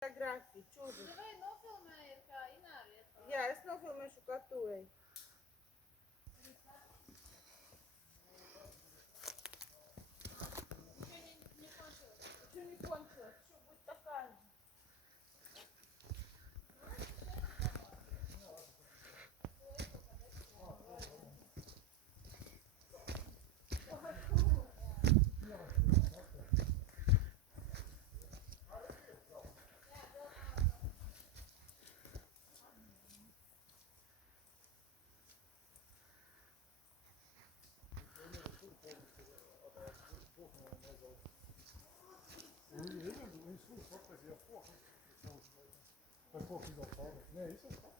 Fotografii, čudo. Vai nofilmējiet, kā Ināra iet. Jā, es nofilmēšu katūrai. Еще не кончилось, еще будет такая же. Такого не